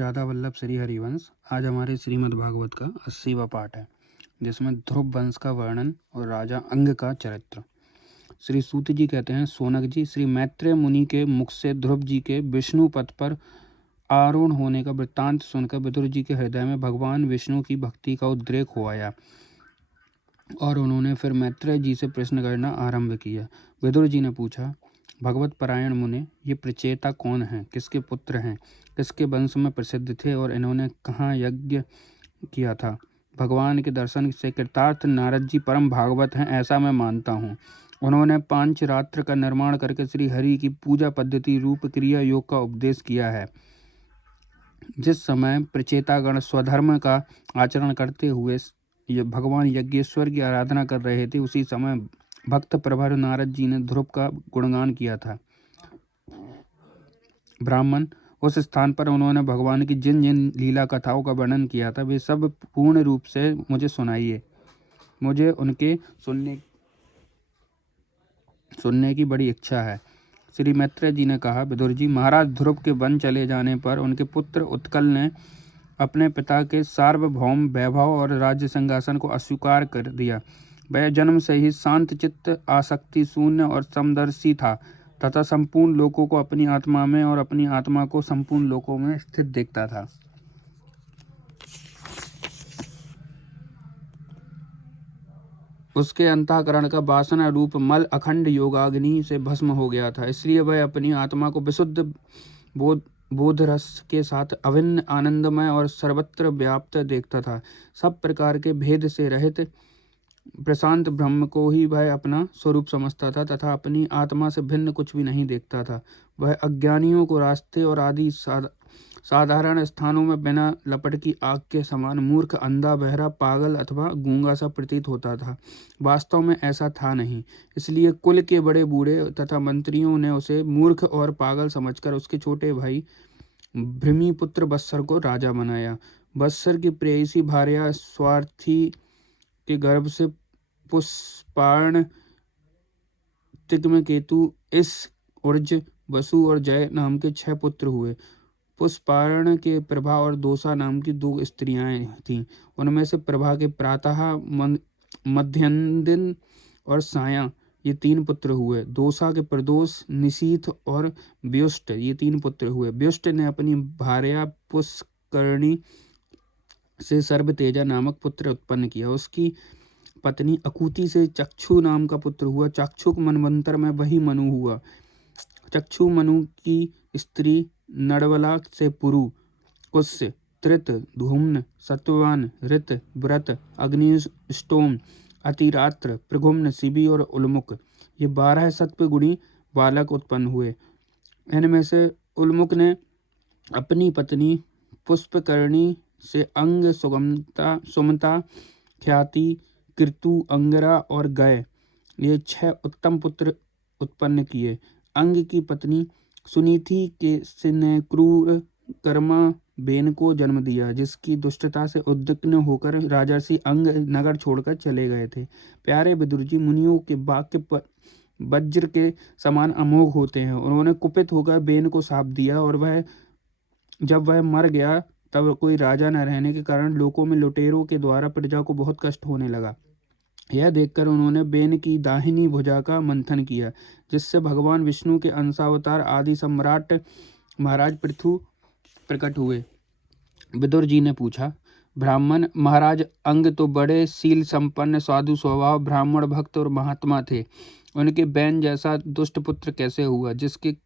राधा वल्लभ श्री हरिवंश। आज हमारे श्रीमद् भागवत का 80वां पाठ है, जिसमें ध्रुव वंश का वर्णन और राजा अंग का चरित्र। श्री सूत जी कहते हैं, सोनक जी, श्री मैत्रेय मुनि के मुख से ध्रुव जी के विष्णु पद पर आरूढ़ होने का वृत्तांत सुनकर विदुर जी के हृदय में भगवान विष्णु की भक्ति का उद्रेक हो आया और उन्होंने फिर मैत्रेय जी से प्रश्न करना आरंभ किया। विदुर जी ने पूछा, भगवत परायण मुने, ये प्रचेता कौन हैं, किसके पुत्र हैं, किसके वंश में प्रसिद्ध थे और इन्होंने कहाँ यज्ञ किया था? भगवान के दर्शन से कृतार्थ नारद जी परम भागवत हैं, ऐसा मैं मानता हूँ। उन्होंने पांचरात्र का निर्माण करके श्री हरि की पूजा पद्धति रूप क्रिया योग का उपदेश किया है। जिस समय प्रचेतागण स्वधर्म का आचरण करते हुए भगवान यज्ञेश्वर की आराधना कर रहे थे, उसी समय भक्त प्रभर नारद जी ने ध्रुव का गुणगान किया था। ब्राह्मण, उस स्थान पर उन्होंने भगवान की जिन जिन लीला कथाओं का वर्णन किया था, वे सब पूर्ण रूप से मुझे सुनाइए। मुझे उनके सुनने की बड़ी इच्छा है। श्री मैत्रेय जी ने कहा, विदुर जी, महाराज ध्रुव के वन चले जाने पर उनके पुत्र उत्कल ने अपने पिता के सार्वभौम वैभव और राज्य सिंहासन को अस्वीकार कर दिया। वह जन्म से ही शांत चित्त, आसक्ति शून्य और समदर्शी था तथा संपूर्ण लोकों को अपनी आत्मा में और अपनी आत्मा को संपूर्ण लोकों में स्थित देखता था। उसके अंतःकरण का वासना रूप मल अखंड योगाग्नि से भस्म हो गया था, इसलिए वह अपनी आत्मा को विशुद्ध बोध रस के साथ अभिन्न आनंदमय और सर्वत्र व्याप्त देखता था। सब प्रकार के भेद से रहित प्रशांत ब्रह्म को ही वह अपना स्वरूप समझता था तथा अपनी आत्मा से भिन्न कुछ भी नहीं देखता था। वह अज्ञानियों को रास्ते और आदि साधारण स्थानों में बिना लपट की आग के समान मूर्ख, अंधा, बहरा, पागल अथवा गूंगा सा प्रतीत होता था। वास्तव में ऐसा था नहीं, इसलिए कुल के बड़े बूढ़े तथा मंत्रियों ने उसे मूर्ख और पागल समझकर उसके छोटे भाई भृमिपुत्र बत्सर को राजा बनाया। बत्सर की प्रेयसी भार्या स्वार्थी के गर्भ से पुष्पार्ण, तिग्मकेतु, इस, उर्ज, वसु और जय नाम के 6 पुत्र हुए। पुष्पार्ण के प्रभा और दोसा नाम की 2 स्त्रियां थीं। उनमें से प्रभा के प्रातः, मध्याह्न और सायं ये 3 पुत्र हुए। दोसा के प्रदोष, निशीथ और व्युष्ट ये 3 पुत्र हुए। व्युष्ट ने अपनी भार्या पुष्करणी से सर्वतेजा नामक पुत्र उत्पन्न किया। उसकी पत्नी अकुति से चक्षु नाम का पुत्र हुआ। चक्षुक मनवंतर में वही मनु हुआ। चक्षु मनु की स्त्री नड़वला से पुरु, कुस्य, त्रित, धूम्न, सत्वान, ऋत, व्रत, अग्निष्टोम, अतिरात्र, प्रघुम्न, शिबी और उल्मुक ये 12 सत्वगुणी बालक उत्पन्न हुए। इनमें से उल्मुक ने अपनी पत्नी पुष्पकर्णी से अंग, सुमता, ख्याति, कृतु, अंगरा और गय ये 6 उत्तम पुत्र उत्पन्न किए। अंग की पत्नी सुनीति के ने क्रूर कर्मा बेन को जन्म दिया, जिसकी दुष्टता से उद्विग्न होकर राजर्षि अंग नगर छोड़कर चले गए थे। प्यारे विदुर जी, मुनियों के वाक्य वज्र के समान अमोघ होते हैं। उन्होंने कुपित होकर बेन को शाप दिया और जब वह मर गया तब कोई राजा न रहने के कारण लोकों में लुटेरों के द्वारा प्रजा को बहुत कष्ट होने लगा। यह देखकर उन्होंने बेन की दाहिनी भुजा का मंथन किया, जिससे भगवान विष्णु के अंशावतार आदि सम्राट महाराज पृथु प्रकट हुए। विदुर जी ने पूछा, ब्राह्मण, महाराज अंग तो बड़े शील संपन्न, साधु स्वभाव, ब्राह्मण भक्त और महात्मा थे। उनके बैन जैसा दुष्ट पुत्र कैसे हुआ, जिसके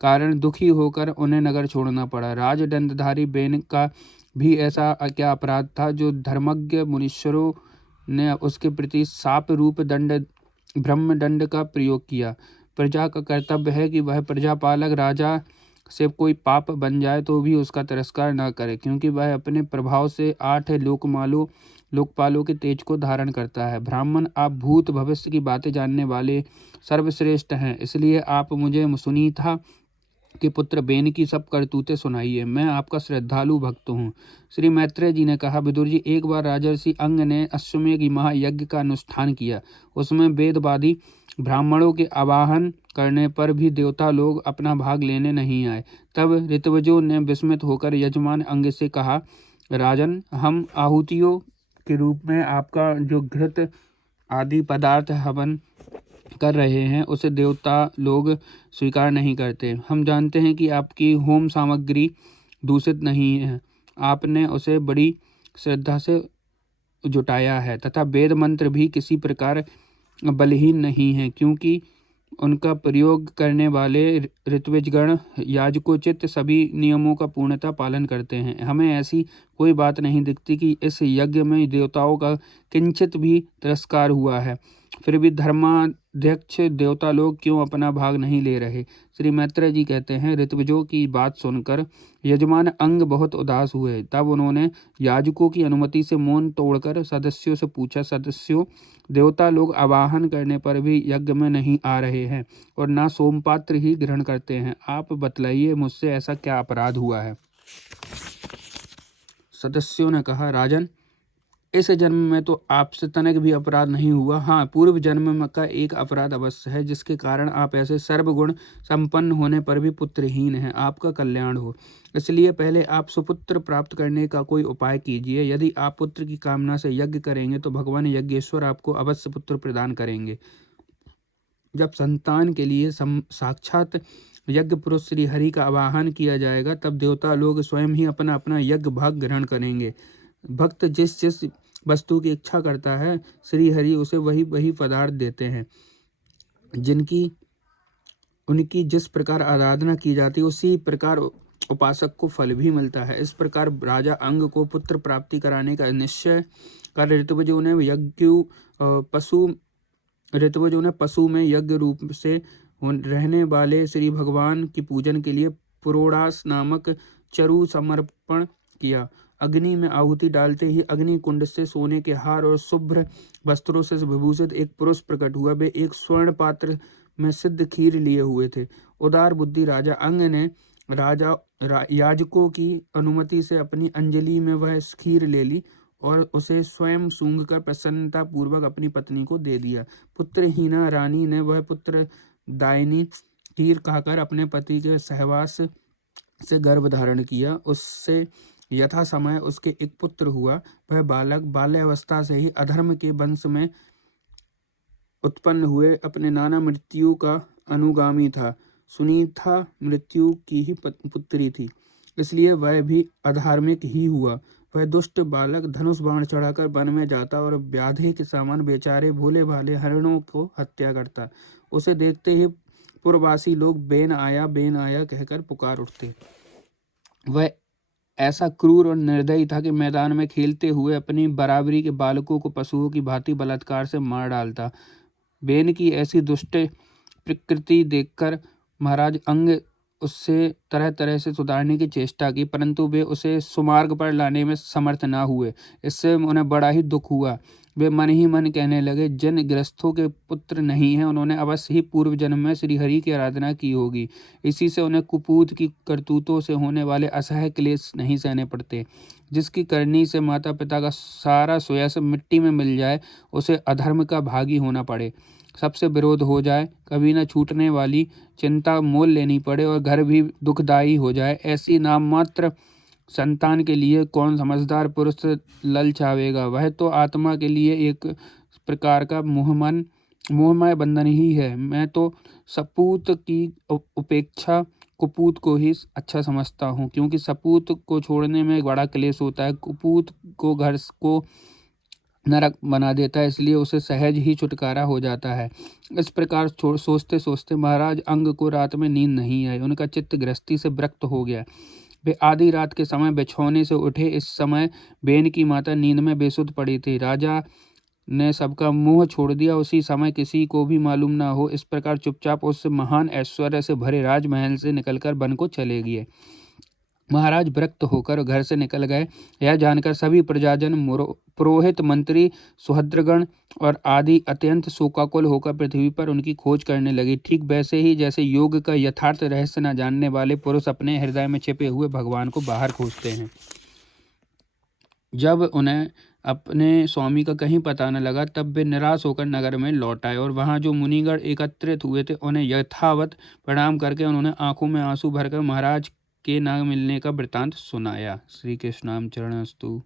कारण दुखी होकर उन्हें नगर छोड़ना पड़ा? राजदंडधारी बेन का भी ऐसा क्या अपराध था जो धर्मज्ञ मुनीश्वरों ने उसके प्रति शाप रूप ब्रह्मदंड का प्रयोग किया? प्रजा का कर्तव्य है कि वह प्रजापालक राजा से कोई पाप बन जाए तो भी उसका तिरस्कार न करे, क्योंकि वह अपने प्रभाव से 8 लोकपालों के तेज को धारण करता है। ब्राह्मण, आप भूत भविष्य की बातें जानने वाले सर्वश्रेष्ठ हैं, इसलिए आप मुझे सुनीता के पुत्र बेन की सब करतूतें सुनाइए। मैं आपका श्रद्धालु भक्त हूँ। श्री मैत्रेय जी ने कहा, विदुर जी, एक बार राजर्षि अंग ने अश्वमेघ महायज्ञ का अनुष्ठान किया। उसमें वेदवादी ब्राह्मणों के आवाहन करने पर भी देवता लोग अपना भाग लेने नहीं आए। तब ऋतविजों ने विस्मित होकर यजमान अंग से कहा, राजन, हम आहुतियों के रूप में आपका जो घृत आदि पदार्थ हवन कर रहे हैं उसे देवता लोग स्वीकार नहीं करते। हम जानते हैं कि आपकी होम सामग्री दूषित नहीं है, आपने उसे बड़ी श्रद्धा से जुटाया है तथा वेद मंत्र भी किसी प्रकार बलहीन नहीं है, क्योंकि उनका प्रयोग करने वाले ऋत्विजगण याजकोचित सभी नियमों का पूर्णतः पालन करते हैं। हमें ऐसी कोई बात नहीं दिखती कि इस यज्ञ में देवताओं का किंचित भी तिरस्कार हुआ है। फिर भी धर्माध्यक्ष देवता लोग क्यों अपना भाग नहीं ले रहे? श्री मैत्रेय जी कहते हैं, ऋत्विजों की बात सुनकर यजमान अंग बहुत उदास हुए। तब उन्होंने याजकों की अनुमति से मौन तोड़कर सदस्यों से पूछा, सदस्यों, देवता लोग आवाहन करने पर भी यज्ञ में नहीं आ रहे हैं और ना सोमपात्र ही ग्रहण करते हैं। आप बतलाइए, मुझसे ऐसा क्या अपराध हुआ है? सदस्यों ने कहा, राजन, इस जन्म में तो आपसे तनिक भी अपराध नहीं हुआ। हाँ, पूर्व जन्म में का एक अपराध अवश्य है, जिसके कारण आप ऐसे सर्वगुण संपन्न होने पर भी पुत्रहीन हैं। आपका कल्याण हो, इसलिए पहले आप सुपुत्र प्राप्त करने का कोई उपाय कीजिए। यदि आप पुत्र की कामना से यज्ञ करेंगे तो भगवान यज्ञेश्वर आपको अवश्य पुत्र प्रदान करेंगे। जब संतान के लिए साक्षात यज्ञ पुरुष श्री हरि का आवाहन किया जाएगा, तब देवता लोग स्वयं ही अपना अपना यज्ञ भाग ग्रहण करेंगे। भक्त जिस जिस वस्तु की इच्छा करता है, श्री हरि उसे वही वही पदार्थ देते हैं। जिनकी उनकी जिस प्रकार आराधना की जाती है, उसी प्रकार उपासक को फल भी मिलता है। इस प्रकार राजा अंग को पुत्र प्राप्ति कराने का निश्चय कर ऋतुविजों ने पशु में यज्ञ रूप से रहने वाले श्री भगवान की पूजन के लिए पुरोडास नामक चरु समर्पण किया। अग्नि में आहुति डालते ही अग्नि कुंड से सोने के हार और शुभ्र वस्त्रों से विभूषित एक पुरुष प्रकट हुआ। वे एक स्वर्ण पात्र में सिद्ध खीर लिए हुए थे। उदार बुद्धि राजा अंग ने याजकों की अनुमति से अपनी अंजलि में वह खीर ले ली और उसे स्वयं सूंघकर प्रसन्नता पूर्वक अपनी पत्नी को दे दिया। पुत्रहीना रानी ने वह पुत्र दायिनी खीर खाकर अपने पति के सहवास से गर्भ धारण किया। उससे यथा समय उसके एक पुत्र हुआ। वह बालक बाल्यावस्था से ही अधर्म के वंश में उत्पन्न हुए अपने नाना मृत्यु का अनुगामी था। सुनीता मृत्यु की ही पुत्री थी, इसलिए वह भी अधार्मिक ही हुआ। वह दुष्ट बालक धनुष बाण चढ़ाकर वन में जाता और व्याधे के समान बेचारे भोले भाले हरणों को हत्या करता। उसे देखते ही पुरवासी लोग बेन आया कहकर पुकार उठते। वह ऐसा क्रूर और निर्दयी था कि मैदान में खेलते हुए अपनी बराबरी के बालकों को पशुओं की भांति बलात्कार से मार डालता। बेन की ऐसी दुष्ट प्रकृति देखकर महाराज अंग उससे तरह तरह से सुधारने की चेष्टा की, परंतु वे उसे सुमार्ग पर लाने में समर्थ न हुए। इससे उन्हें बड़ा ही दुख हुआ। वे मन ही मन कहने लगे, जिन गृहस्थों के पुत्र नहीं हैं उन्होंने अवश्य ही पूर्व जन्म में श्री हरि की आराधना की होगी। इसी से उन्हें कुपूत की करतूतों से होने वाले असह्य क्लेश नहीं सहने पड़ते। जिसकी करनी से माता पिता का सारा सुयश मिट्टी में मिल जाए, उसे अधर्म का भागी होना पड़े, सबसे विरोध हो जाए, कभी न छूटने वाली चिंता मोल लेनी पड़े और घर भी दुखदायी हो जाए, ऐसी नाम मात्र संतान के लिए कौन समझदार पुरुष ललचावेगा? वह तो आत्मा के लिए एक प्रकार का मोहमय बंधन ही है। मैं तो सपूत की उपेक्षा कुपूत को ही अच्छा समझता हूँ, क्योंकि सपूत को छोड़ने में बड़ा क्लेश होता है। कुपूत को घर को नरक बना देता है, इसलिए उसे सहज ही छुटकारा हो जाता है। इस प्रकार सोचते सोचते महाराज अंग को रात में नींद नहीं आई। उनका चित्त गृहस्थी से विरक्त हो गया। वे आधी रात के समय बिछौने से उठे। इस समय बेन की माता नींद में बेसुध पड़ी थी। राजा ने सबका मुंह छोड़ दिया, उसी समय किसी को भी मालूम ना हो। इस प्रकार चुपचाप उस महान ऐश्वर्य से भरे राजमहल से निकलकर वन को चले गए। महाराज विरक्त होकर घर से निकल गए। यह जानकर सभी प्रजाजन, पुरोहित, मंत्री, सुहद्रगण और आदि अत्यंत शोकाकुल होकर पृथ्वी पर उनकी खोज करने लगे। ठीक वैसे ही जैसे योग का यथार्थ रहस्य न जानने वाले पुरुष अपने हृदय में छिपे हुए भगवान को बाहर खोजते हैं। जब उन्हें अपने स्वामी का कहीं पता न लगा, तब वे निराश होकर नगर में लौट आए और वहाँ जो मुनिगण एकत्रित हुए थे उन्हें यथावत प्रणाम करके उन्होंने आंखों में आंसू भरकर महाराज के न मिलने का वृतांत सुनाया। श्री कृष्णाम चरणस्तु।